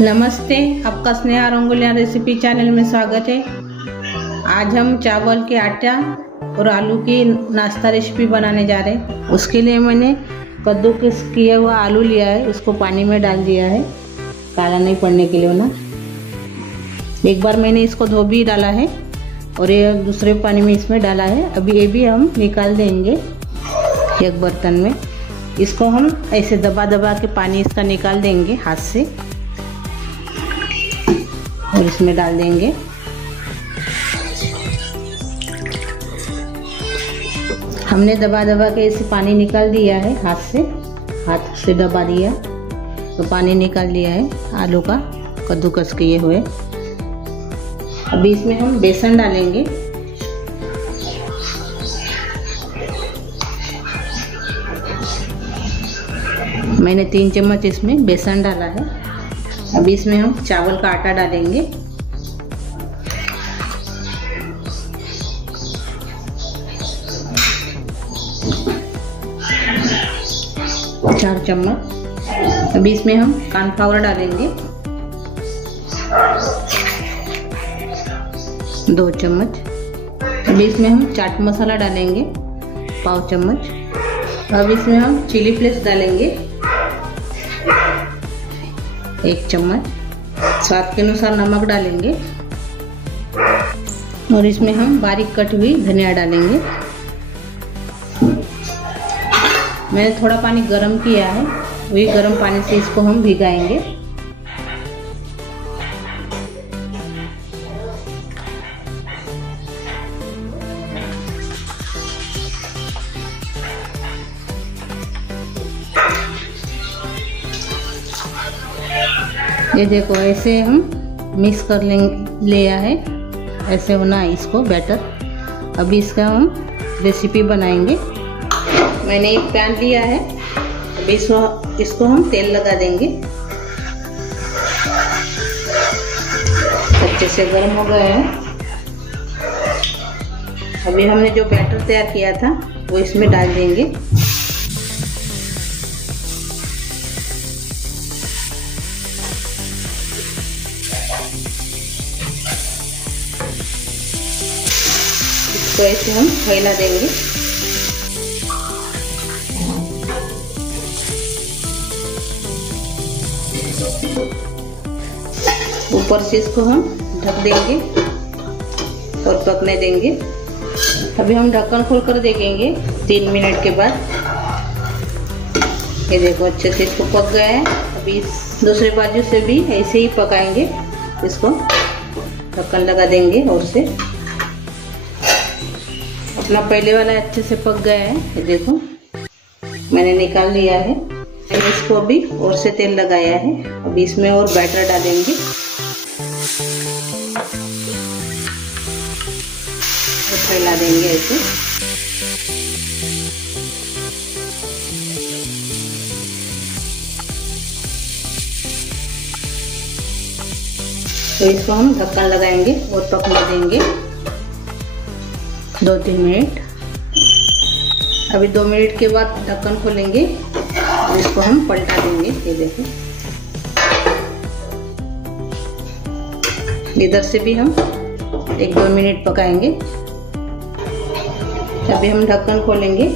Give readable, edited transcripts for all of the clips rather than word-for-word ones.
नमस्ते, आपका Sneha रंगोलिया recipe channel में स्वागत है। आज हम चावल के आटा और आलू की नाश्ता रेसिपी बनाने जा रहे हैं। उसके लिए मैंने कद्दूकस किया हुआ आलू लिया है, उसको पानी में डाल दिया है काला नहीं पड़ने के लिए ना। एक बार मैंने इसको धो भी डाला है और ये दूसरे पानी में इसमें डाला है। अभी ये भी हम निकाल देंगे एक बर्तन में। इसको हम ऐसे दबा दबा के पानी इसका निकाल देंगे हाथ से और इसमें डाल देंगे। हमने दबा दबा के इसे पानी निकाल दिया है, हाथ से दबा दिया तो पानी निकाल दिया है आलू का कद्दूकस किए हुए। अभी इसमें हम बेसन डालेंगे। मैंने 3 चम्मच इसमें बेसन डाला है। अभी इसमें हम चावल का आटा डालेंगे। चार चम्मच। अभी इसमें हम कॉर्नफ्लावर डालेंगे 2 चम्मच। अभी इसमें हम चाट मसाला डालेंगे 1/2 चम्मच। अब इसमें हम चिली फ्लेक्स डालेंगे 1 चम्मच। स्वाद के अनुसार नमक डालेंगे और इसमें हम बारीक कटी हुई धनिया डालेंगे। मैंने थोड़ा पानी गर्म किया है, वही गर्म पानी से इसको हम भिगाएंगे। ये देखो ऐसे हम मिक्स कर लिया है, ऐसे होना है इसको बैटर। अभी इसका हम रेसिपी बनाएंगे। मैंने एक पैन लिया है, अभी इसको हम तेल लगा देंगे। अच्छे से गर्म हो गया है। अभी हमने जो बैटर तैयार किया था वो इसमें डाल देंगे। तो ऐसे हम फैला देंगे। ऊपर से इसको हम ढक देंगे और पकने देंगे। अभी हम ढक्कन खोलकर देखेंगे 3 मिनट के बाद। ये देखो अच्छे से इसको पक गया है। अभी दूसरे बाजू से भी ऐसे ही पकाएंगे इसको। ढक्कन लगा देंगे और से। अपना पहले वाला अच्छे से पक गया है, ये देखो मैंने निकाल लिया है। इसको अभी और से तेल लगाया है। अभी इसमें और बैटर डालेंगे और फैला देंगे ऐसे। तो इसको हम ढक्कन लगाएंगे और पकने देंगे 2-3 मिनट। अभी 2 मिनट के बाद ढक्कन खोलेंगे और इसको हम पलटा देंगे। ये देखो इधर से भी हम 1-2 मिनट पकाएंगे। अभी हम ढक्कन खोलेंगे। ये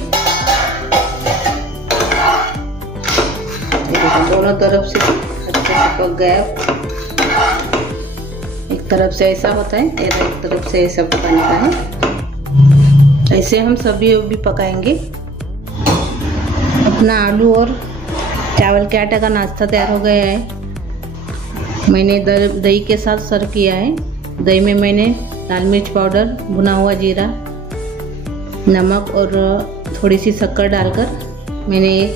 देखो दोनों तरफ से अच्छे से पक गया। एक तरफ से ऐसा होता है, एक तरफ से ऐसा पकाने का है। ऐसे हम सभी भी पकाएंगे। अपना आलू और चावल के आटे का नाश्ता तैयार हो गया है। मैंने दही के साथ सर्व किया है। दही में मैंने लाल मिर्च पाउडर, भुना हुआ जीरा, नमक और थोड़ी सी शक्कर डालकर मैंने एक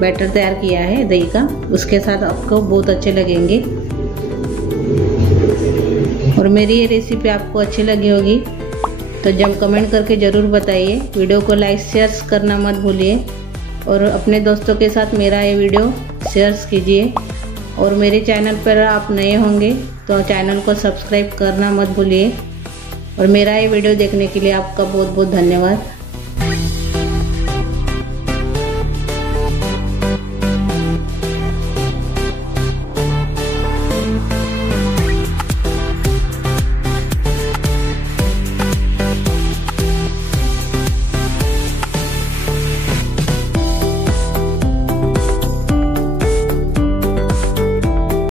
बैटर तैयार किया है दही का। उसके साथ आपको बहुत अच्छे लगेंगे। और मेरी ये रेसिपी आपको अच्छी लगी होगी तो जब कमेंट करके ज़रूर बताइए। वीडियो को लाइक शेयर करना मत भूलिए और अपने दोस्तों के साथ मेरा ये वीडियो शेयर कीजिए। और मेरे चैनल पर आप नए होंगे तो चैनल को सब्सक्राइब करना मत भूलिए। और मेरा ये वीडियो देखने के लिए आपका बहुत बहुत धन्यवाद।